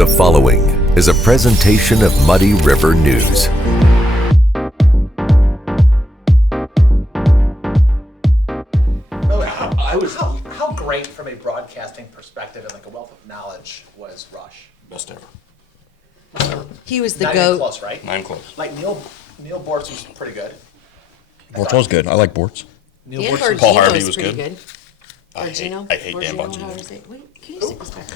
The following is a presentation of Muddy River News. How great from a broadcasting perspective and like a wealth of knowledge was Rush? Best ever. He was the Not even GOAT. close, right? I'm close. Like Neil Bortz was pretty good. Bortz was good. I like Bortz. Neil Dan Bortz was Paul Bongino Harvey was was pretty good. good. I hate Dan Bongino, Bongino. how to say it? Wait, can you stick this back?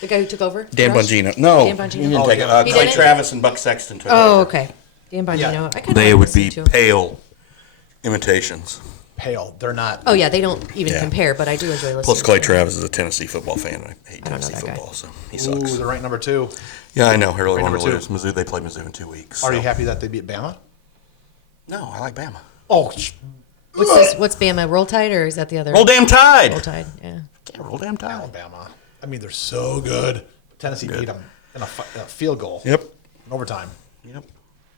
The guy who took over? Dan Rush? Bongino. No, Dan Bongino. he didn't Oh, take yeah. it. He Clay didn't? Travis and Buck Sexton took Oh, over. okay. Dan Bongino. Yeah. I kind They of would be to him. pale imitations. pale. They're not. Oh, yeah, they don't even Yeah. compare, but I do enjoy listening. Plus, Clay to them. Travis is a Tennessee football fan. I hate I don't know Tennessee that guy. football, so he Ooh, sucks. they're ranked number 2. Yeah, I know. I really Right, want to number lose. 2. Mizzou. They play Mizzou in 2 weeks. Are so- you happy that they beat Bama? No, I like Bama. Oh, What's Bama? Roll Tide, or is that the other? Roll damn Tide. Roll Tide, yeah. Yeah, roll damn Tide. Alabama. I mean, they're so good. Tennessee beat them in a field goal. Yep. In overtime. Yep.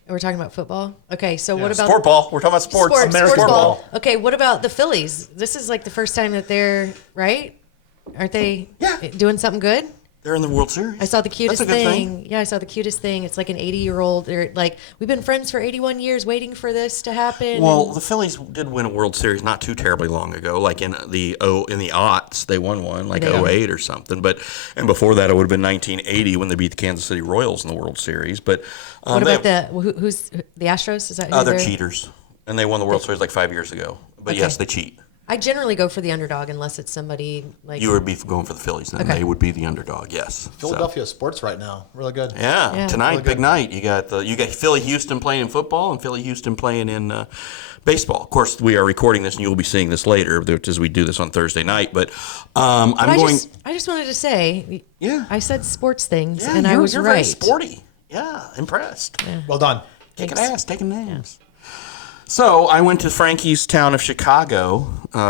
We're talking about football? Okay, so what Yeah. about... Sport ball. We're talking about sports. Sports American ball. ball. Okay, what about the Phillies? This is like the first time that they're, right? Aren't they Yeah. doing something good? They're in the World Series. I saw the cutest That's a good thing. Yeah, I saw the cutest thing. It's like an 80-year-old. They're like, we've been friends for 81 years waiting for this to happen. Well, the Phillies did win a World Series not too terribly long ago. Like in the aughts, they won one, like Yeah. 08 or something. And before that, it would have been 1980 when they beat the Kansas City Royals in the World Series. But What about who's the Astros? Is that who they're cheaters, and they won the World Series like 5 years ago. But Okay. yes, they cheat. I generally go for the underdog unless it's somebody like. You would be going for the Phillies, then Okay. they would be the underdog. Yes. Philadelphia sports right now. Really good. Yeah, Yeah. tonight, Really big good. night. You got Philly Houston playing in football and Philly Houston playing in baseball. Of course, we are recording this, and you'll be seeing this later as we do this on Thursday night. But I'm But going. I just wanted to say. Yeah. I said sports things, Yeah, and I was you're right. very sporty. Yeah, impressed. Well done. Kicking Thanks. ass, taking names. So I went to Frankie's town of Chicago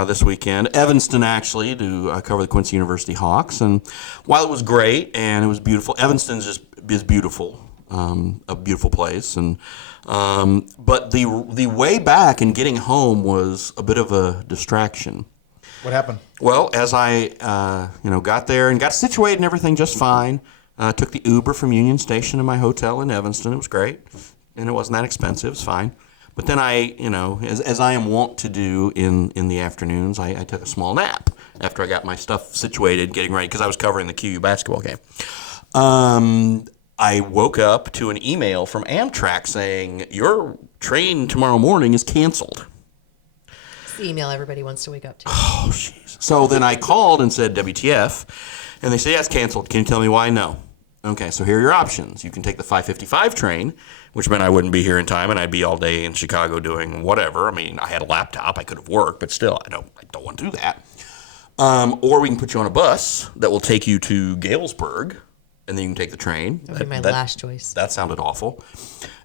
this weekend, Evanston actually, to cover the Quincy University Hawks. And while it was great and it was beautiful, Evanston is beautiful, a beautiful place. And but the way back and getting home was a bit of a distraction. What happened? Well, as I got there and got situated and everything just fine, took the Uber from Union Station to my hotel in Evanston. It was great, and it wasn't that expensive. It was fine. But then as I am wont to do in the afternoons, I took a small nap after I got my stuff situated, getting ready, because I was covering the QU basketball game. I woke up to an email from Amtrak saying, your train tomorrow morning is canceled. It's the email everybody wants to wake up to. Oh, jeez. So then I called and said, WTF, and they said, yeah, it's canceled. Can you tell me why? No. Okay, so here are your options. You can take the 5:55 train, which meant I wouldn't be here in time, and I'd be all day in Chicago doing whatever. I mean, I had a laptop. I could have worked, but still, I don't want to do that. Or we can put you on a bus that will take you to Galesburg, and then you can take the train. That would be my last choice. That sounded awful.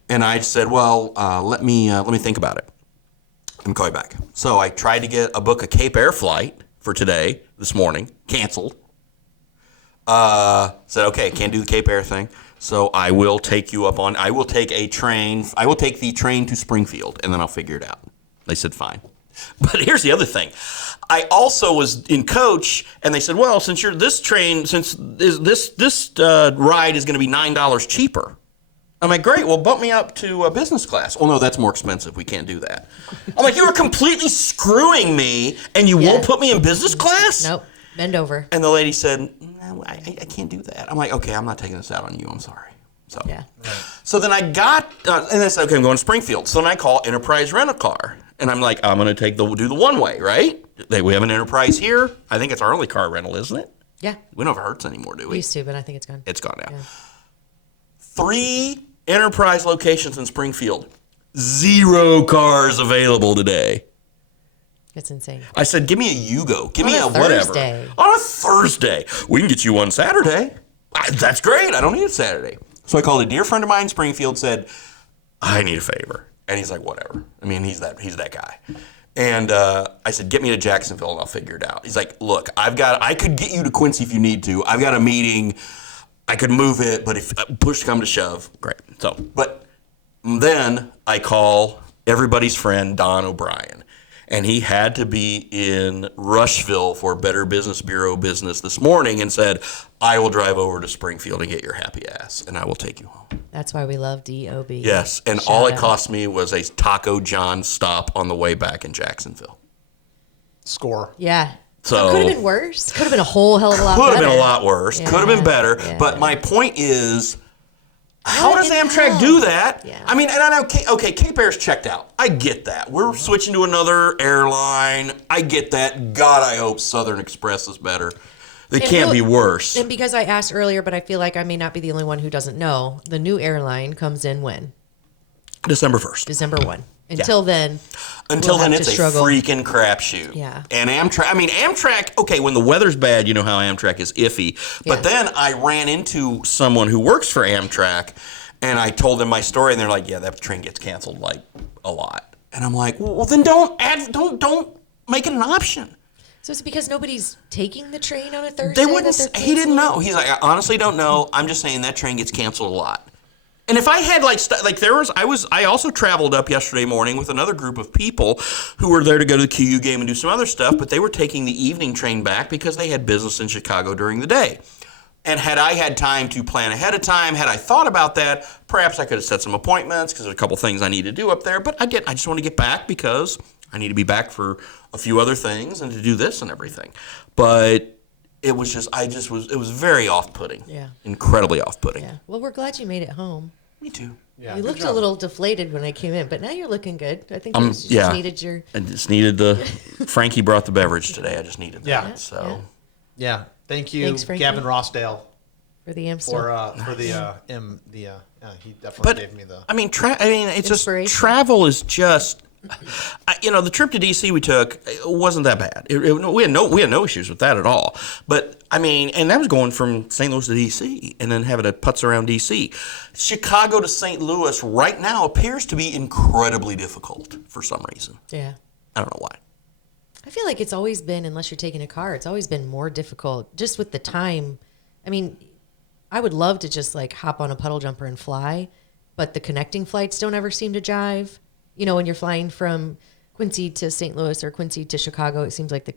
And I said, well, let me think about it. Let me call you back. So I tried to book a Cape Air flight for today, this morning, canceled. Said, okay, can't do the Cape Air thing. So I will take the train to Springfield, and then I'll figure it out. They said, fine. But here's the other thing. I also was in coach, and they said, well, since ride is going to be $9 cheaper. I'm like, great, well, bump me up to business class. Oh, no, that's more expensive. We can't do that. I'm like, you were completely screwing me, and you won't put me in business class? Nope. Bend over. And the lady said, no, I can't do that. I'm like, okay, I'm not taking this out on you. I'm sorry. So Yeah. So then I got, and I said, okay, I'm going to Springfield. So then I call Enterprise Rent-A-Car. And I'm like, I'm going to do the one-way, right? We have an Enterprise here. I think it's our only car rental, isn't it? Yeah. We don't have Hertz anymore, do we? Used to, but I think it's gone. It's gone now. Yeah. 3 Enterprise locations in Springfield. 0 cars available today. It's insane. I said, give me a Yugo. Give On me a a whatever. Thursday. On a Thursday. We can get you one Saturday. That's great. I don't need a Saturday. So I called a dear friend of mine in Springfield, said, I need a favor. And he's like, whatever. I mean, he's that guy. And I said, get me to Jacksonville and I'll figure it out. He's like, look, I could get you to Quincy if you need to. I've got a meeting. I could move it, but if push come to shove, great. So, but then I call everybody's friend, Don O'Brien. And he had to be in Rushville for Better Business Bureau business this morning and said, I will drive over to Springfield and get your happy ass, and I will take you home. That's why we love DOB. Yes, and Shout all it out. cost me was a Taco John stop on the way back in Jacksonville. Score. Yeah. So Could have been worse. Could have been a whole hell of a lot could better. have been a lot worse. Could have been better. Yeah. But my point is, how What does in Amtrak hell? do that? Yeah. I mean, and I know, okay, Cape Air's checked out. I get that. We're switching to another airline. I get that. God, I hope Southern Express is better. They can't be worse. And because I asked earlier, but I feel like I may not be the only one who doesn't know, the new airline comes in when? December 1st. December 1. Until then, Until we'll then, have it's to a struggle. freaking crapshoot. Yeah. And Amtrak, okay, when the weather's bad, you know how Amtrak is iffy. But Yeah. then I ran into someone who works for Amtrak, and I told them my story, and they're like, yeah, that train gets canceled, like, a lot. And I'm like, well, then don't make it an option. So it's because nobody's taking the train on a Thursday? They that wouldn't, they're he didn't canceling? know. He's like, I honestly don't know. I'm just saying that train gets canceled a lot. And if I had I also traveled up yesterday morning with another group of people who were there to go to the QU game and do some other stuff, but they were taking the evening train back because they had business in Chicago during the day. And had I had time to plan ahead of time, had I thought about that, perhaps I could have set some appointments because there's a couple things I need to do up there. But I didn't. I just want to get back because I need to be back for a few other things and to do this and everything. But it was just, it was very off-putting. Yeah. Incredibly off-putting. Yeah. Well, we're glad you made it home. Me too. Yeah, You good looked a job. little deflated when I came in, but now you're looking good. I think you just Yeah. needed your... I just needed Frankie brought the beverage today. I just needed that. Yeah. So. Yeah. Thank you, Thanks, Frankie. Gavin Rossdale, For the Amstel. for the he definitely But gave me the. I mean, it's just Inspiration. travel is just. The trip to DC we took it wasn't that bad. We had no issues with that at all. But I mean, and that was going from St. Louis to DC and then having to putz around DC. Chicago to St. Louis right now appears to be incredibly difficult for some reason. Yeah. I don't know why. I feel like it's always been, unless you're taking a car, it's always been more difficult just with the time. I mean, I would love to just like hop on a puddle jumper and fly, but the connecting flights don't ever seem to jive. You know, when you're flying from Quincy to St. Louis or Quincy to Chicago, it seems like the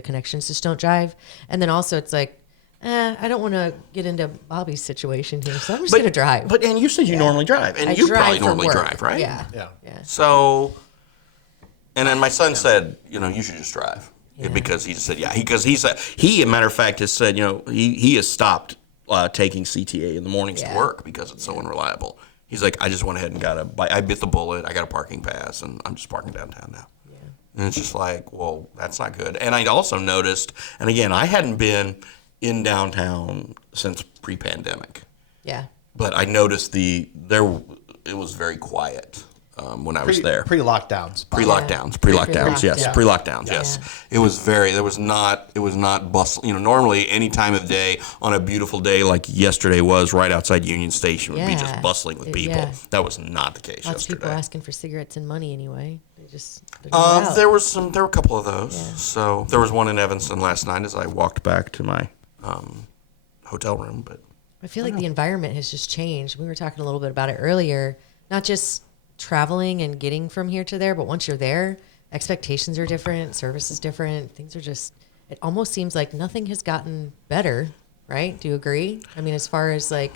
connections just don't jive. And then also it's like, I don't want to get into Bobby's situation here, so I'm just going to drive. And you said you normally drive, and I you drive probably for normally work. drive, right? Yeah. Yeah. Yeah. So, and then my son said, you should just drive because he just said, because he, a matter of fact, has said, he has stopped taking CTA in the mornings to Yeah. work because it's so unreliable. He's like, I just went ahead and I bit the bullet. I got a parking pass, and I'm just parking downtown now. Yeah. And it's just like, well, that's not good. And I also noticed, and again, I hadn't been in downtown since pre-pandemic. Yeah. But I noticed it was very quiet when I was there. Pre-lockdowns. Pre-lockdowns, yes, Yeah. pre-lockdowns, yes. It was not bustle. Normally any time of day on a beautiful day like yesterday was right outside Union Station would be just Yeah. bustling with people. Yeah. That was not the case Lots of people yesterday. asking for cigarettes and money anyway. They're not out. There were a couple of those. Yeah. So there was one in Evanston last night as I walked back to my hotel room, but I feel like the environment has just changed. We were talking a little bit about it earlier, not just traveling and getting from here to there, but once you're there, expectations are different, service is different. Things are just, it almost seems like nothing has gotten better, right? Do you agree? I mean, as far as like,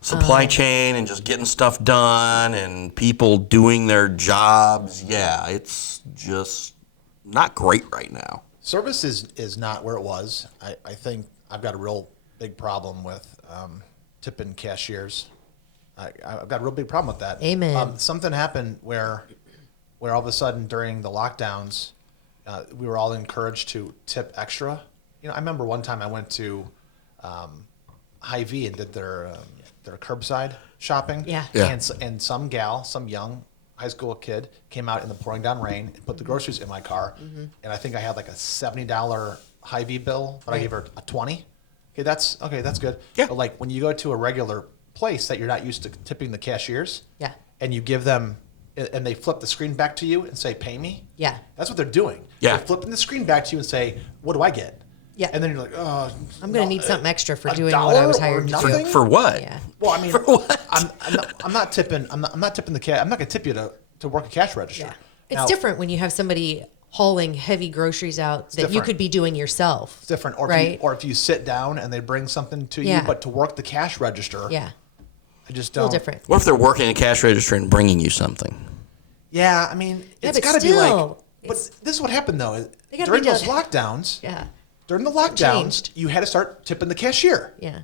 supply chain and just getting stuff done and people doing their jobs, it's just not great right now. Service is not where it was. I think I've got a real big problem with tipping cashiers. I've got a real big problem with that. Amen. Something happened where all of a sudden during the lockdowns, we were all encouraged to tip extra. I remember one time I went to Hy-Vee and did their curbside shopping. Yeah. Yeah. And some young high school kid came out in the pouring down rain and put the groceries in my car. And I think I had like a $70 Hy-Vee bill, but I gave her a $20. Okay, that's good. Yeah. But like when you go to a regular place that you're not used to tipping the cashiers, Yeah. and you give them, and they flip the screen back to you and say, "Pay me." Yeah. That's what they're doing. Yeah. They're flipping the screen back to you and say, "What do I get?" Yeah. And then you're like, "Oh, I'm going to need something extra for a doing what I was dollar or hired to do. nothing? For what? Yeah. Well, I mean, For what? I'm not tipping. I'm not tipping the cash. I'm not going to tip you to work a cash register. Yeah. It's Now, different when you have somebody hauling heavy groceries out that you different. could be doing yourself. It's different. Or, right? if you sit down and they bring something to Yeah. you, but to work the cash register, Yeah. I just A little don't. different. What if they're working a cash register and bringing you something? Yeah, I mean, Yeah, it's but got to be like. still, But this is what happened though. They gotta During be those done- lockdowns, Yeah. during the lockdowns, changed. you had to start tipping the cashier. Yeah.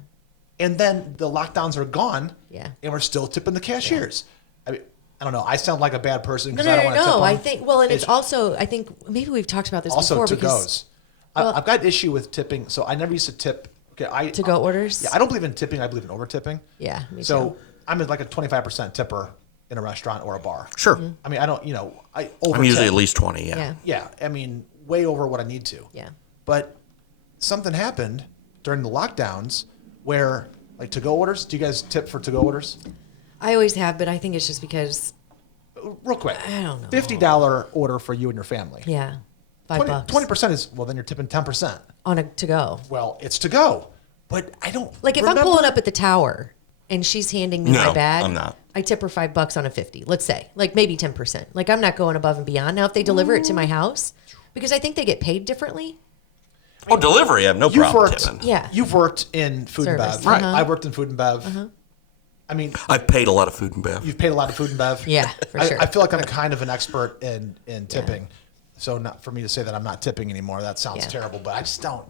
And then the lockdowns are gone. Yeah. And we're still tipping the cashiers. I mean, I don't know. I sound like a bad person No, because I don't want to tip them. I think, well, and it's also, I think maybe we've talked about this also before to because goes. I've got issue with tipping, so I never used to tip. Okay, to-go orders. Yeah, I don't believe in tipping. I believe in over tipping. Yeah, me So too. I'm like a 25% tipper in a restaurant or a bar. Sure. I mean, I don't. I over. I'm usually tip. at least 20. Yeah. Yeah. Yeah, I mean, way over what I need to. Yeah. But something happened during the lockdowns where, like, to-go orders. Do you guys tip for to-go orders? I always have, but I think it's just because, Real quick. I don't know. $50 order for you and your family. yeah, $5 20% is, well, then you're tipping 10%. on a to go. Well, it's to go. But I don't. Like if I'm remember- pulling up at the tower and she's handing me No, my bag, I'm not. I tip her $5 on a 50. Let's say, like maybe 10%. Like I'm not going above and beyond. Now, if they deliver it to my house, because I think they get paid differently. Oh, delivery. I have no You've problem worked, tipping. Yeah. You've worked in food Service. and bev. Right. I worked in food and bev. I mean, I've paid a lot of food and bev. you've paid a lot of food and bev. Yeah, for sure. I feel like I'm kind of an expert in tipping. So not for me to say that I'm not tipping anymore. That sounds Yeah. terrible, but I just don't.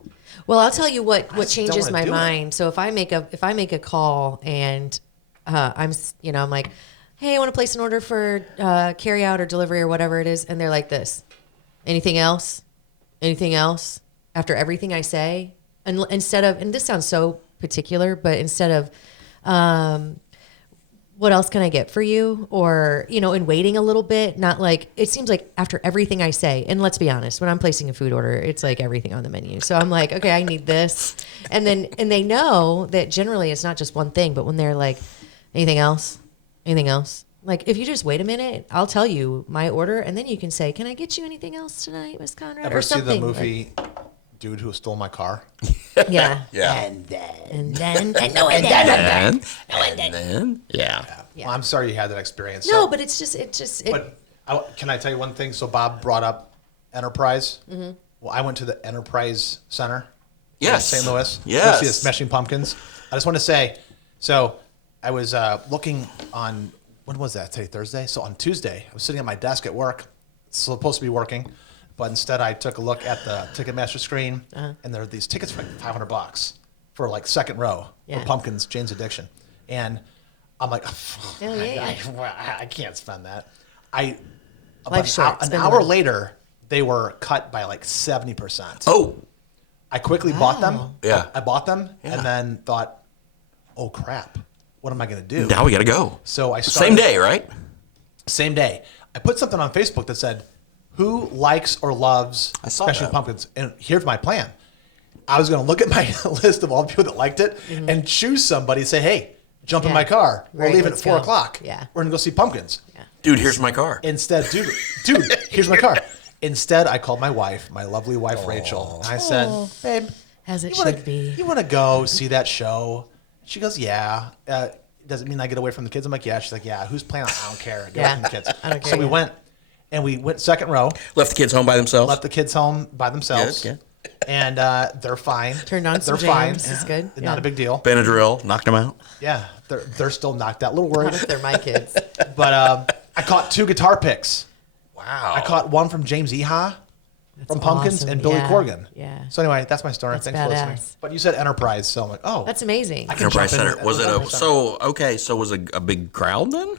Well, I'll tell you what just don't changes wanna my do it. mind. So if I make a call and I'm like, hey, I want to place an order for carry out or delivery or whatever it is, and they're like this, anything else? Anything else? After everything I say, and instead of, and this sounds so particular, but instead of, what else can I get for you? Or, in waiting a little bit, not like, it seems like after everything I say, and let's be honest, when I'm placing a food order, it's like everything on the menu. So I'm like, okay, I need this. And they know that generally it's not just one thing, but when they're like, anything else? Anything else? Like, if you just wait a minute, I'll tell you my order, and then you can say, can I get you anything else tonight, Miss Conrad? Ever or see something. the movie Dude Who Stole My Car? Yeah. Yeah. And then, Yeah. Yeah. Well, I'm sorry you had that experience. no, So- but it's just, But can I tell you one thing? So Bob brought up Enterprise. Mm-hmm. Well, I went to the Enterprise Center Yes. in St. Louis. Yes. To see the Smashing Pumpkins. I just want to say, so I was looking on, when was that? Today, Thursday? So on Tuesday, I was sitting at my desk at work, supposed to be working, but instead I took a look at the Ticketmaster screen, and there are these tickets for like $500 for like second row Yeah. for Pumpkins, Jane's Addiction. And I'm like, Hell yeah. I can't spend that. About Life's short. an Spend the hour money. later, they were cut by like 70%. Oh. I quickly bought them. Yeah. I bought them Yeah. and then thought, oh crap, what am I going to do? Now we got to go. So I started, Same day, right? Same day. I put something on Facebook that said, who likes or loves I saw Smashing that. Pumpkins? And here's my plan. I was going to look at my list of all the people that liked it and choose somebody and say, hey, jump in Yeah. my car. We're Right, leaving at let's 4 go. o'clock. Yeah. We're going to go see Pumpkins. Dude, here's my car. Instead, dude, here's my car. Instead, I called my wife, my lovely wife, Rachel. And I said, babe, as it you wanna- should be. You want to go see that show? She goes, yeah. Does it mean I get away from the kids? I'm like, yeah. She's like, yeah. Who's playing? I don't care. Get away Yeah. from the kids. I don't care, So we yeah. went, and we went second row. Left the kids home by themselves. Left the kids home by themselves. Good, And they're fine. Turned on some They're fine. jams. It's good. Not Yeah. a big deal. Benadryl, knocked them out. Yeah. They're still knocked out. A little worried. They're my kids. But I caught 2 guitar picks. Wow. I caught one from James Eha from Pumpkins awesome. and Billy Yeah. Corgan. Yeah. So anyway, that's my story. That's Thanks for listening. badass. But you said Enterprise, so I'm like, oh, That's amazing. I can Enterprise jump in Center. at Was it Enterprise Center. so was it a big crowd then?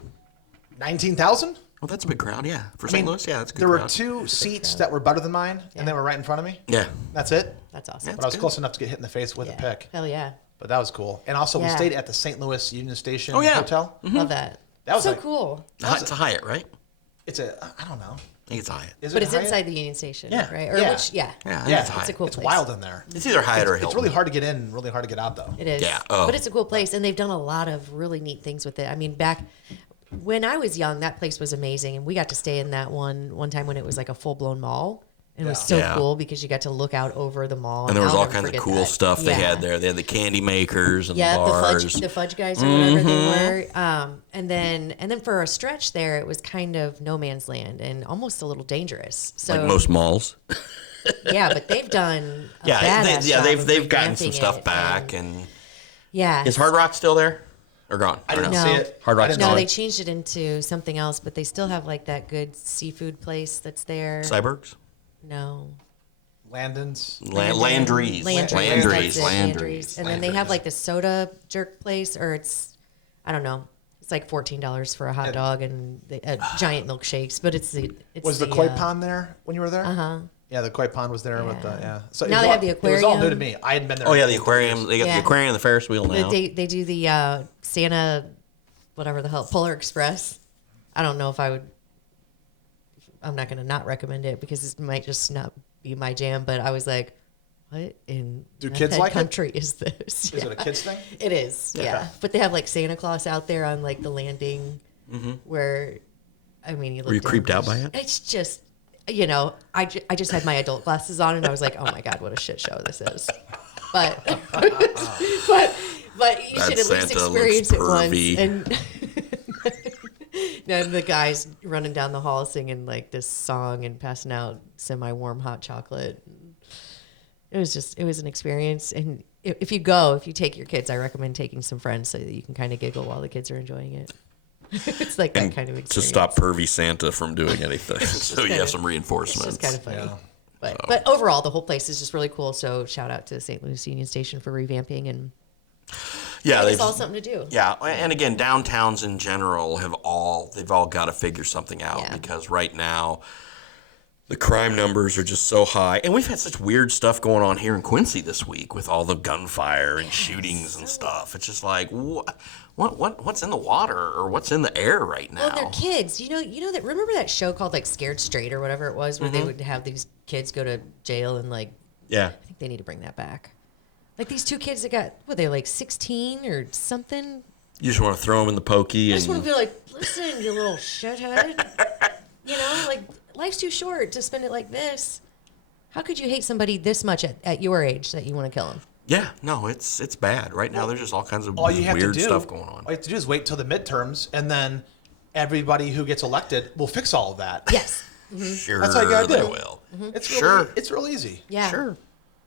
19,000? Well, that's a big crowd, yeah. For I St. mean, Louis, yeah, that's a good there were crowd. 2 seats that were better than mine, and they were right in front of me. Yeah. That's it. That's awesome. But I was good. close enough to get hit in the face with Yeah. a pick. Hell yeah. But that was cool. And also, we Yeah. stayed at the St. Louis Union Station Oh, yeah. Hotel. Love that. That was so like- cool. It's a Hyatt, right? It's I don't know. I think it's a Hyatt. Is But it it's Hyatt? inside the Union Station, Yeah. right? Or Yeah. which, yeah. Yeah, I think Yeah, it's a Hyatt. It's a cool It's place. wild in there. It's either Hyatt or Hilton. It's really hard to get in, really hard to get out, though. It is. Yeah. Oh. But it's a cool place, and they've done a lot of really neat things with it. I mean, back when I was young, that place was amazing, and we got to stay in that one time when it was like a full blown mall. And it was Yeah. so Yeah. cool because you got to look out over the mall. And there was I'll all never kinds of forget cool that. stuff they Yeah. had there. They had the candy makers and Yeah, the bars. the fudge guys or whatever they were. And then for a stretch there, it was kind of no man's land and almost a little dangerous. So like most malls. yeah, but they've done a Yeah, badass job of they've gotten some revamping stuff it, back. And yeah, is Hard Rock still there or gone? I Or didn't no? see No. it. Hard Rock's I didn't gone. no, see they it. changed it into something else, but they still have like that good seafood place that's there. Cybergs? No, Landon's. Landry's. Landry's, that's it, Landry's. and then they have like the soda jerk place, or I don't know. It's like $14 for a hot dog and giant milkshakes, but it's Was the koi pond there when you were there? Uh-huh. Yeah, the koi pond was there with the So Now it was they all- have the It was all new to aquarium. me. I hadn't been there. Oh, yeah, in the 30 aquarium. years. They got Yeah. the aquarium and the Ferris wheel now. They do the Santa, whatever the hell, Polar Express. I don't know if I would. I'm not going to not recommend it because it might just not be my jam. But I was like, what in Do the kids heck like it? country is this? Is it a kids thing? It is, yeah. But they have like Santa Claus out there on like the landing, where, I mean, Were you creeped out by it? It's just, I just had my adult glasses on and I was like, oh my god, what a shit show this is. But but you should at Santa least looks experience it pervy. once. And then the guys running down the hall singing like this song and passing out semi-warm hot chocolate. It was an experience. And if you take your kids, I recommend taking some friends so that you can kind of giggle while the kids are enjoying it. It's like that kind of experience. To stop pervy Santa from doing anything. So you have some It's reinforcements. just kind of funny. Yeah. But overall, the whole place is just really cool. So shout out to the St. Louis Union Station for revamping and Yeah, it's all something to do. Yeah, and again, downtowns in general they've all got to figure something out Yeah. because right now the crime numbers are just so high, and we've had such weird stuff going on here in Quincy this week with all the gunfire and shootings and stuff. It's just like what's in the water or what's in the air right now? Well, they're kids. You know that. Remember that show called like Scared Straight or whatever it was, where they would have these kids go to jail and like. Yeah, I think they need to bring that back. Like these two kids that got they're like 16 or something. you just want to throw them in the pokey I just want and to be like, listen, you little shithead. Like life's too short to spend it like this. How could you hate somebody this much at your age that you want to kill them? yeah, no, it's bad right now. There's just all kinds of All you have weird to do, stuff going on. All you have to do is wait till the midterms, and then everybody who gets elected will fix all of that. Yes. Sure, That's all you gotta they do. will. It's Sure. really, it's real easy. Yeah. Sure.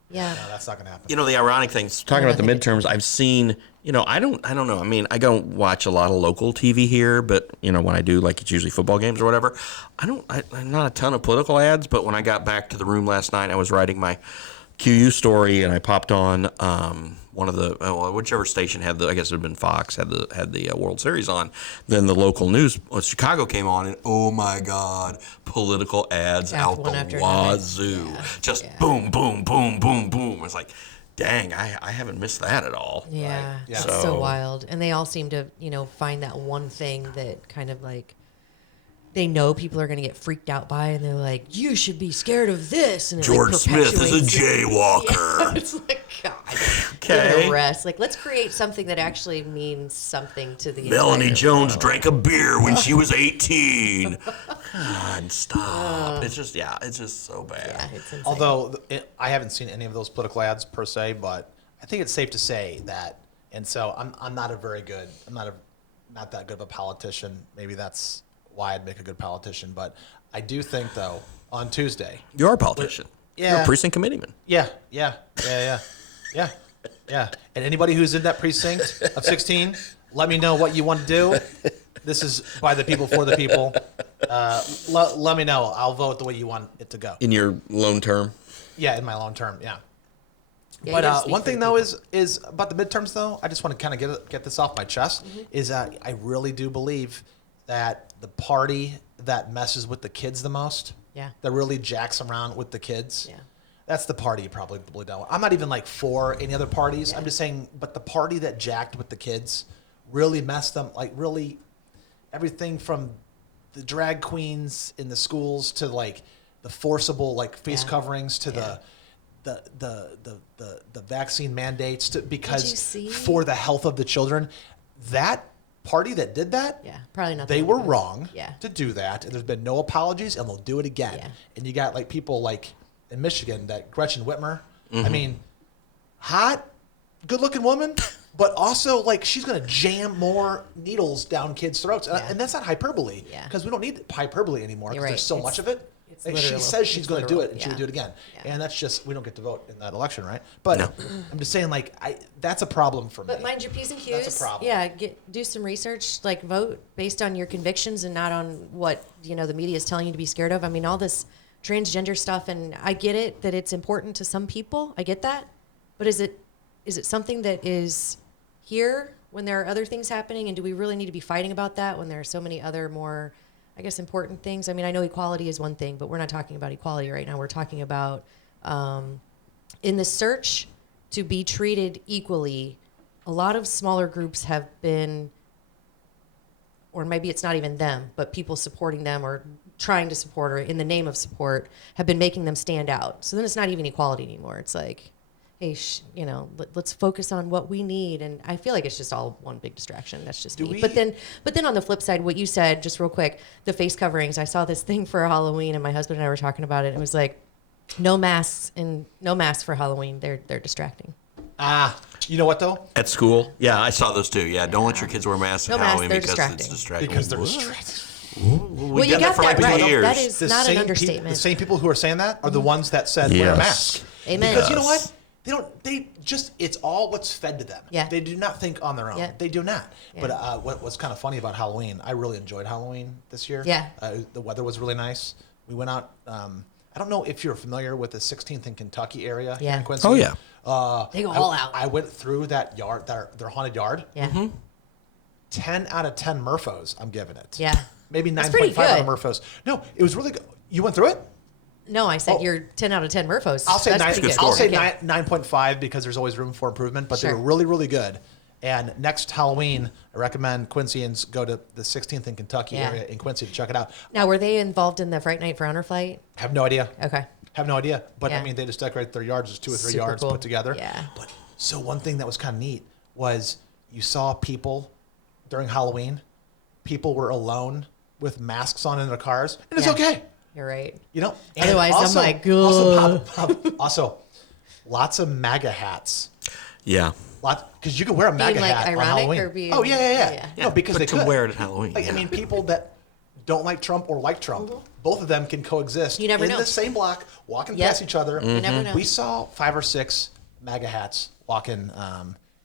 Yeah. No, that's not gonna happen. You know, the ironic thing, talking about the midterms, I've seen, I don't know. I mean, I don't watch a lot of local TV here, but, when I do, like, it's usually football games or whatever. I'm not a ton of political ads, but when I got back to the room last night, I was writing my QU story, and I popped on one of the, whichever station had I guess it had been Fox, had the World Series on. Then the local news, Chicago came on, and oh my God, political ads out one the after another. wazoo. Just boom, boom, boom, boom, boom. It's like, dang, I haven't missed that at all. Yeah. Right. Yeah. It's So- so wild. And they all seem to, find that one thing that kind of like they know people are going to get freaked out by, and they're like, you should be scared of this. And it, George like, Smith is a perpetuates it. jaywalker. It's like, God, Okay. give it a rest. Like, let's create something that actually means something to the Melanie entire Jones world. drank a beer when she was 18. God, stop. It's just so bad. Yeah, it's insane. Although I haven't seen any of those political ads per se, but I think it's safe to say that. And so I'm not not that good of a politician. Maybe that's why I'd make a good politician. But I do think though on Tuesday. You are a politician. You're Yeah. a precinct committeeman. Yeah. And anybody who's in that precinct of 16, let me know what you want to do. This is by the people for the people. Let me know. I'll vote the way you want it to go. In your loan term. Yeah, in my long term. Yeah. Yeah, you But gotta speak one for thing the though people. is about the midterms though. I just want to kind of get this off my chest. Is that I really do believe that the party that messes with the kids the most, Yeah. that really jacks around with the kids, Yeah. that's the party you probably don't. I'm not even like for any other parties. Yeah. I'm just saying, but the party that jacked with the kids really messed them. Like really, everything from the drag queens in the schools to like the forcible like face Yeah. coverings to Yeah. the vaccine mandates to you because see? for the health of the children, that party that did that, Yeah, probably not. they the were ones. wrong Yeah. to do that, and there's been no apologies, and they'll do it again. Yeah. And you got like people like in Michigan, that Gretchen Whitmer. I mean, hot, good-looking woman, but also like she's gonna jam more needles down kids' throats, and that's not hyperbole because we don't need hyperbole anymore because there's so much of it. Like she says she's going to do it, and she would do it again. And that's just, we don't get to vote in that election, right? But I'm just saying, like, that's a problem for me. But mind your P's and Q's. That's a problem. Yeah, do some research. Like, vote based on your convictions and not on what the media is telling you to be scared of. I mean, all this transgender stuff, and I get it that it's important to some people. I get that, but is it something that is here when there are other things happening? And do we really need to be fighting about that when there are so many other more, I guess, important things? I mean, I know equality is one thing, but we're not talking about equality right now. We're talking about in the search to be treated equally, a lot of smaller groups have been, or maybe it's not even them, but people supporting them or trying to support or in the name of support have been making them stand out. So then it's not even equality anymore. It's like, hey, let's focus on what we need. And I feel like it's just all one big distraction. That's just me. But then on the flip side, what you said, just real quick, the face coverings. I saw this thing for Halloween, and my husband and I were talking about it. It was like, no masks for Halloween. They're distracting. You know what though? At school, yeah, I saw those too. Yeah, don't let your kids wear masks No at masks, Halloween they're because distracting. it's distracting. Because they're distracted. We You did got for like that 2 right. years. That is not an The understatement. same people who are saying that are the ones that said wear a Yes. mask. Amen. Because you know what? It's all what's fed to them. Yeah. They do not think on their own. Yeah. They do not. Yeah. But what's kind of funny about Halloween, I really enjoyed Halloween this year. Yeah. The weather was really nice. We went out. I don't know if you're familiar with the 16th and Kentucky area here Yeah. in Quincy. Oh, yeah. They go all out. I went through that yard, their haunted yard. Yeah. 10 out of 10 Murphos, I'm giving it. Yeah. Maybe That's pretty 9.5 out of good. Murphos. No, it was really good. You went through it? No, I said Oh. you're 10 out of 10 Murphos. I'll say That's nine. pretty good. I'll say Okay. 9.5 because there's always room for improvement. But they Sure. were really, really good. And next Halloween, I recommend Quincyans go to the 16th and Kentucky Yeah. area in Quincy to check it out. Now, were they involved in the Fright Night for Honor flight? Have no idea. Okay. Have no idea. But I Yeah. mean, they just decorate their yards as 2 or 3 Super yards cool. put together. Yeah. But so one thing that was kind of neat was you saw people during Halloween. People were alone with masks on in their cars, and it's Yeah. okay. You're right. You know. And Otherwise, I'm like, also, lots of MAGA hats. Yeah. Because you can wear a MAGA like, hat on ironic Halloween. or being- oh yeah. yeah. No, because but they to could wear it at Halloween. Like, yeah. I mean, people that don't like Trump or like Trump, both of them can coexist You never in know. the same block, walking Yep. past each other. You never know. We saw 5 or 6 MAGA hats walking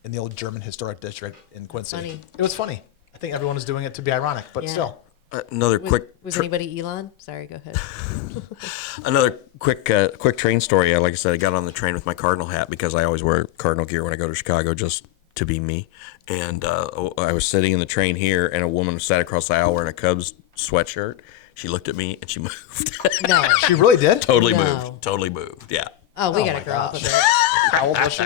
in the old German historic district in Quincy. Funny. It was funny. I think everyone was doing it to be ironic, but Yeah. still. Another quick Was anybody Elon? Sorry, go ahead. quick train story. Like I said, I got on the train with my Cardinal hat because I always wear Cardinal gear when I go to Chicago, just to be me. And I was sitting in the train here, and a woman sat across the aisle wearing a Cubs sweatshirt. She looked at me and she moved. No. She really did? Totally No. moved. Totally moved. Yeah. Oh, we Oh got my to grow up gosh. with it. How old was she?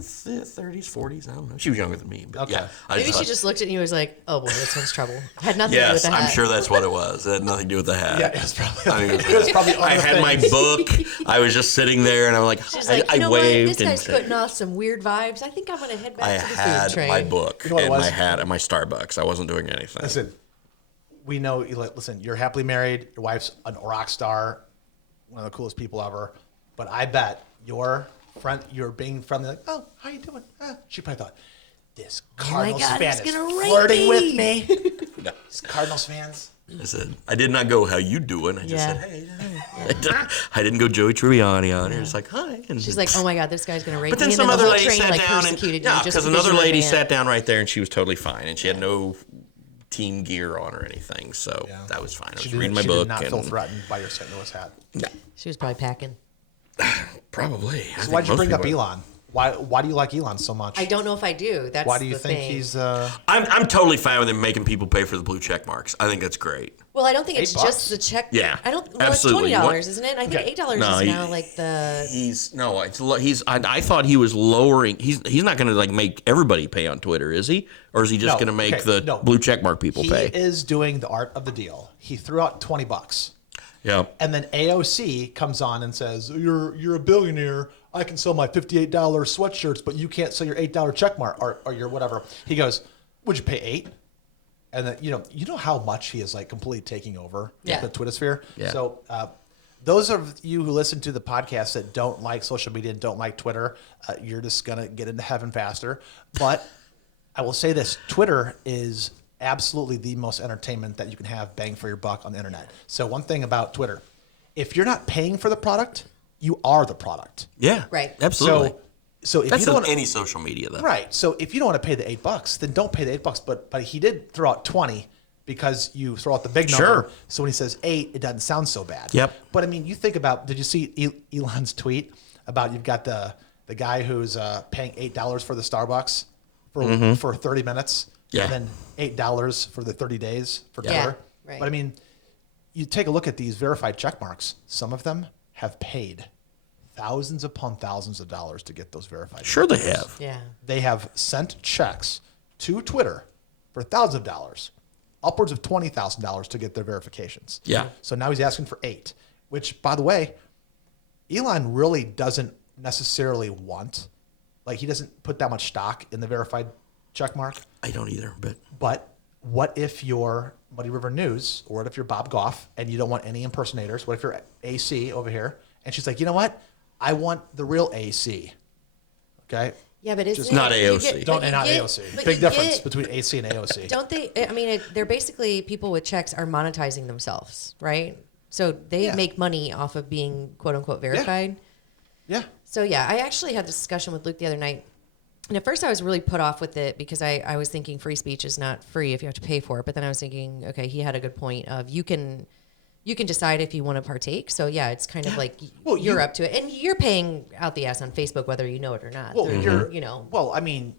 30s, 40s. I don't know. She was younger than me. But Okay. yeah. I Maybe she thought- just looked at you and was like, oh boy, this one's trouble. Had nothing to do with Yes, the hat. I'm sure that's what it was. It had nothing to do with the hat. Yeah, it was probably. I mean, it was probably I other had my things. book. I was just sitting there, and I'm like, She's like, I you know what? waved This guy's and putting off some weird vibes. I think I'm going to head back I to the food had train. my book You know what it and my was? hat and my Starbucks. I wasn't doing anything. Listen, we know. Listen, you're happily married. Your wife's a rock star, one of the coolest people ever. But I bet you're being friendly. Like, oh, how you doing? She probably thought, this Cardinals God, fan he's is gonna rape flirting me." with me. No. These Cardinals fans. I said, I did not go, how you doing? I just Yeah. said, hey. I didn't go Joey Tribbiani on her. It's like, hi. And She's like, oh my God, this guy's going to rape But then me. And some the other whole lady train, sat like, down and persecuted you yeah, just because because another you're a lady man. sat down right there and she was totally fine and she had no team gear on or anything, so that was fine. I was reading my book. Did not feel and threatened by your St. Louis hat. She was probably packing. probably. I So think why'd you most bring up people- Elon? Why do you like Elon so much? I don't know if I do. That's Why do you the think thing. he's? I'm totally fine with him making people pay for the blue check marks. I think that's great. Well, I don't think it's $8? just the check. Yeah, I don't. Well, absolutely. it's $20, What- isn't it? I think Okay. $8 No, is he- now like the. He's no, it's he's. I thought he was lowering. He's not going to like make everybody pay on Twitter, is he? Or is he just No, going to make okay, the no. blue check mark people He pay? is doing the art of the deal. He threw out $20. Yeah. And then AOC comes on and says, "You're a billionaire. I can sell my $58 sweatshirts, but you can't sell your $8 check mark or your whatever." He goes, "Would you pay $8?" And then you know how much he is like completely taking over Yeah. the Twitter sphere. Yeah. So those of you who listen to the podcast that don't like social media and don't like Twitter, you're just gonna get into heaven faster. But I will say this: Twitter is absolutely the most entertainment that you can have, bang for your buck on the internet. So one thing about Twitter, if you're not paying for the product, you are the product. Yeah. Right. Absolutely. So if That's you don't in wanna, any social media, though. right, so if you don't want to pay the $8, then don't pay the $8. But he did throw out 20 because you throw out the big number. Sure. So when he says 8, it doesn't sound so bad. Yep. But I mean, you think about, did you see Elon's tweet about you've got the guy who's paying $8 for the Starbucks for 30 minutes, Yeah. and then $8 for the 30 days for Yeah, Twitter. right. But I mean, you take a look at these verified check marks. Some of them have paid thousands upon thousands of dollars to get those verified. Sure, they check marks. have. Yeah. They have sent checks to Twitter for thousands of dollars, upwards of $20,000 to get their verifications. Yeah. So now he's asking for 8, which, by the way, Elon really doesn't necessarily want. Like, he doesn't put that much stock in the verified check mark. I don't either, but But what if you're Muddy River News, or what if you're Bob Goff and you don't want any impersonators? What if you're AC over here? And she's like, you know what? I want the real AC. Okay? Yeah, but it's not AOC. Don't, and not AOC. Big difference between AC and AOC. Don't they? I mean, they're basically people with checks are monetizing themselves, right? So they Yeah. make money off of being quote unquote verified. Yeah. So yeah, I actually had this discussion with Luke the other night. And at first I was really put off with it because I was thinking free speech is not free if you have to pay for it. But then I was thinking, okay, he had a good point of you can decide if you want to partake. So yeah, it's kind of like Well, you're you- up to it. And you're paying out the ass on Facebook whether you know it or not. Well, Through, you know. Well, I mean,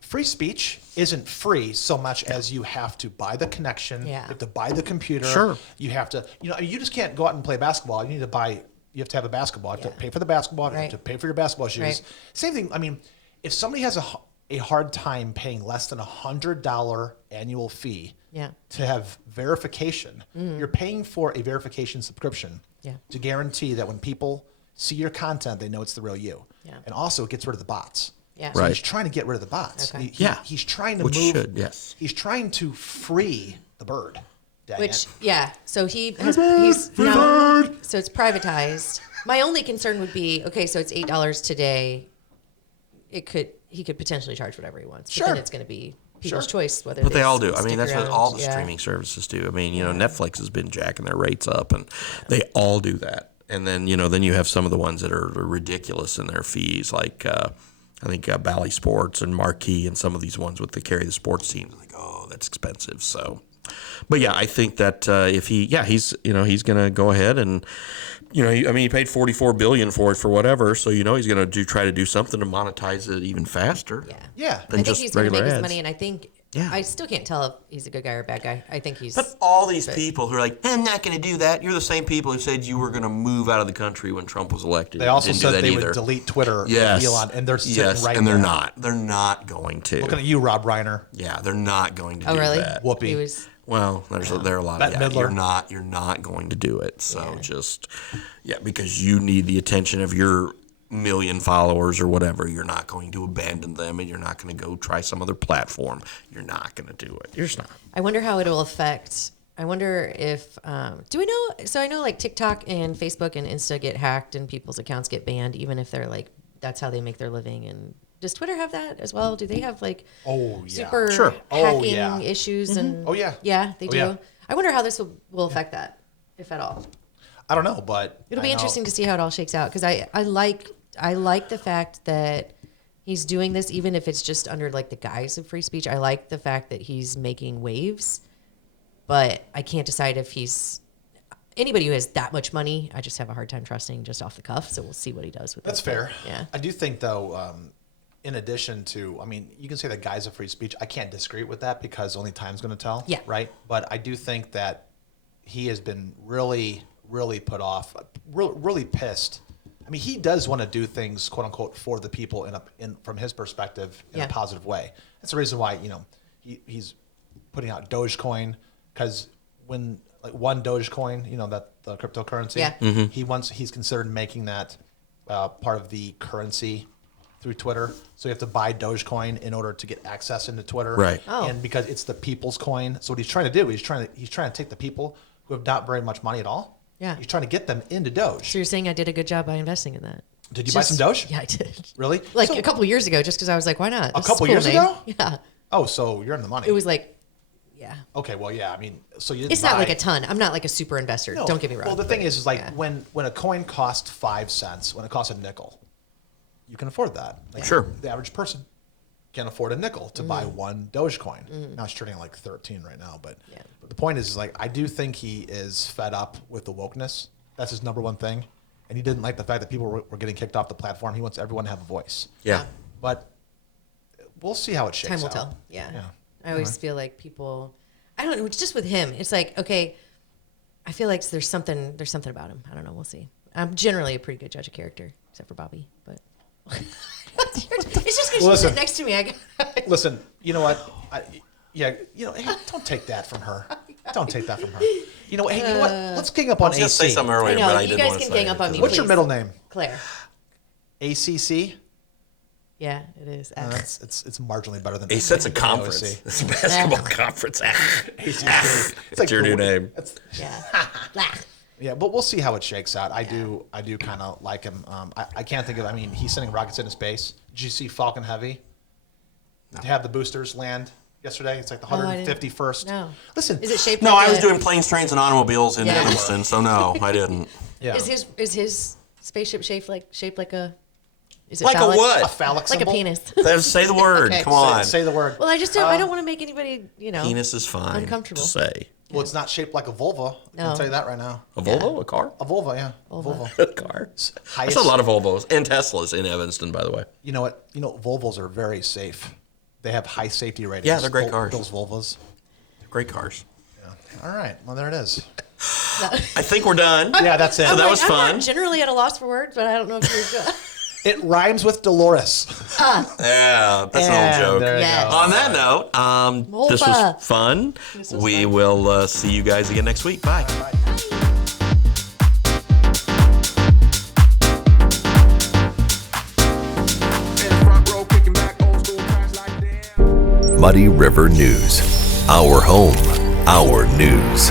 free speech isn't free so much as you have to buy the connection. Yeah. You have to buy the computer. Sure. You have to, you just can't go out and play basketball. You need to buy, you have to have a basketball. You have to Yeah. pay for the basketball. You Right. have to pay for your basketball shoes. Right. Same thing. I mean, if somebody has a hard time paying less than $100 annual fee Yeah. to have verification, you're paying for a verification subscription Yeah. to guarantee that when people see your content, they know it's the real you. Yeah. And also it gets rid of the bots. Yeah. So Right. he's trying to get rid of the bots. Okay. Yeah. He's trying to Which move. should, yes. He's trying to free the bird. Dang Which it. yeah, so he's now, so it's privatized. My only concern would be okay, so it's $8 today. He could potentially charge whatever he wants. But Sure. then it's going to be people's choice whether. But they all do. I stick mean, that's what around. all the Yeah. streaming services do. I mean, Netflix has been jacking their rates up, and they all do that. And then, then you have some of the ones that are ridiculous in their fees, like I think Bally Sports and Marquee, and some of these ones with the carry the sports teams. Like, oh, that's expensive. So, but yeah, I think that if he's going to go ahead and. He paid $44 billion for it for whatever, so he's going to try to do something to monetize it even faster. Yeah. Yeah. Than I think just he's going to make regular his ads. money, and I think Yeah. I still can't tell if he's a good guy or a bad guy. I think he's. But all these people who are like, I'm not going to do that. You're the same people who said you were going to move out of the country when Trump was elected. They also Didn't do said that they either. would delete Twitter, Yes. Elon, and they're sitting yes, right and they're there. not. They're not going to. Looking at you, Rob Reiner. Yeah, they're not going to oh do really? that. Whoopi. He was. Well, there are a lot of Bette yeah. Midler. You're not going to do it. So Yeah. because you need the attention of your million followers or whatever. You're not going to abandon them, and you're not going to go try some other platform. You're not going to do it. You're just not. I wonder how it will affect. I wonder if do we know? So I know like TikTok and Facebook and Insta get hacked and people's accounts get banned, even if they're like that's how they make their living. And does Twitter have that as well? Do they have like Oh, yeah. super Sure. Oh, hacking yeah. issues? And Oh, yeah. yeah, they Oh, do. yeah. I wonder how this will affect that, if at all. I don't know, but It'll I be know- interesting to see how it all shakes out because I like the fact that he's doing this, even if it's just under like the guise of free speech. I like the fact that he's making waves, but I can't decide if he's anybody who has that much money. I just have a hard time trusting just off the cuff. So we'll see what he does with That's it. fair. Yeah. I do think, though, in addition to, I mean, you can say the guise of free speech. I can't disagree with that because only time's going to tell. Yeah. Right. But I do think that he has been really, really put off, really pissed. I mean, he does want to do things, quote unquote, for the people in from his perspective in Yeah. a positive way. That's the reason why he's putting out Dogecoin because when like one Dogecoin, that the cryptocurrency, Yeah. he's considered making that part of the currency through Twitter. So you have to buy Dogecoin in order to get access into Twitter. Right. Oh. And because it's the people's coin. So what he's trying to do, he's trying to take the people who have not very much money at all Yeah. You're trying to get them into Doge. So you're saying I did a good job by investing in that? Did you buy some Doge? Yeah, I did. Really? Like So- a couple years ago, just because I was like, why not? A This is couple cool years name. ago? Yeah. Oh, so you're in the money. It was like, yeah. Okay, well, yeah. I mean, so you didn't It's not buy- like a ton. I'm not like a super investor. No. Don't get me wrong. Well, the thing but, is like yeah. when a coin costs 5 cents, when it costs a nickel, you can afford that. Like, Sure. The average person can afford a nickel to buy one Dogecoin. Now it's trading at like 13 right now, but, Yeah. but the point is like I do think he is fed up with the wokeness. That's his number one thing, and he didn't like the fact that people were getting kicked off the platform. He wants everyone to have a voice. Yeah. But we'll see how it shakes Time will out. tell. Yeah. Yeah. I always feel like people, I don't know, it's just with him. It's like, okay, I feel like there's something about him. I don't know. We'll see. I'm generally a pretty good judge of character, except for Bobby, but it's just because Well, she's listen. next to me. Listen, you know what? Hey, don't take that from her. Don't take that from her. You know what? Hey, you know what? Let's gang up I on was going to say AC. something I earlier, know, but I you didn't guys want to can say gang up on me. What's your please. middle name? Claire. ACC. Yeah, it is. It's marginally better than It's a AOC. conference. It's a basketball conference. ACC. It's your new name. Yeah. Blah. Yeah, but we'll see how it shakes out. I do kind of like him. I can't think of. I mean, he's sending rockets into space. Did you see Falcon Heavy? To have the boosters land yesterday. It's like the I didn't. 151st. No. Listen. Is it shaped No, like I was a- doing planes, trains, and automobiles in Yeah. Evanston, so no, I didn't. Yeah. Is his spaceship shaped like a? Is it Like a phallic? what? A phallic Like symbol? a penis. Say the word. Okay. Come on. Say the word. Well, I just don't. I don't want to make anybody, Penis is fine. uncomfortable. To say. Well, it's not shaped like a Volvo. I No. can tell you that right now. A Volvo? A car? A Volvo, yeah. Volvo. A Volvo. A car. Highest- There's a lot of Volvos and Teslas in Evanston, by the way. You know what? Volvos are very safe. They have high safety ratings. Yeah, they're great cars. Those Volvos. Great cars. Yeah. All right. Well, there it is. I think we're done. Yeah, that's it. So that was I'm fun. not generally at a loss for words, but I don't know if you're good. It rhymes with Dolores. Yeah, that's an And old there joke. you Yes. go. On that note, this was Mulva. fun. was We fun. will see you guys again next week. Bye. Muddy River News. Our home, our news.